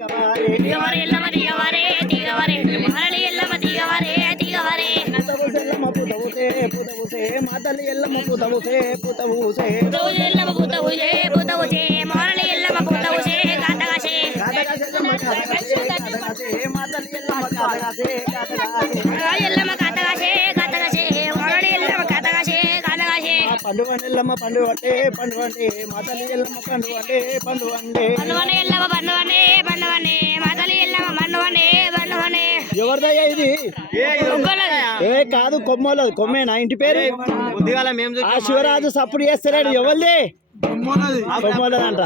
దిగవరే ఎల్లమ్మ దిగవరే దిగవరే మరలి ఎల్లమ్మ దిగవరే దిగవరే ఎల్లమ్మ పుతవుసే పుతవుసే మాతలి ఎల్లమ్మ పుతవుసే పుతవుసే పుతవుసే ఎల్లమ్మ పుతవుసే పుతవుసే మరలి ఎల్లమ్మ పుతవుసే కాతగాసే మాతలి ఎల్లమ్మ కాతగాసే ఎల్లమ్మ కాతగాసే కాతగాసే మరలి ఎల్లమ్మ కాతగాసే కాతగాసే పండువండి ఎల్లమ్మ పండువంటే పండువండి మాతలి ఎల్లమ్మ పండువంటే పండువండి పండువనే ఎల్లమ్మ పండువనే పండువనే మాతలి ఎల్లమ్మ పండువనే పండువనే ఎవరిదయ్యా ఇది ఏ కాదు కొమ్మలది కొమ్మేనా ఇంటి పేరు ఆ శివరాజు సప్పుడు చేస్తాడు ఎవరిది కొమ్మలది అంట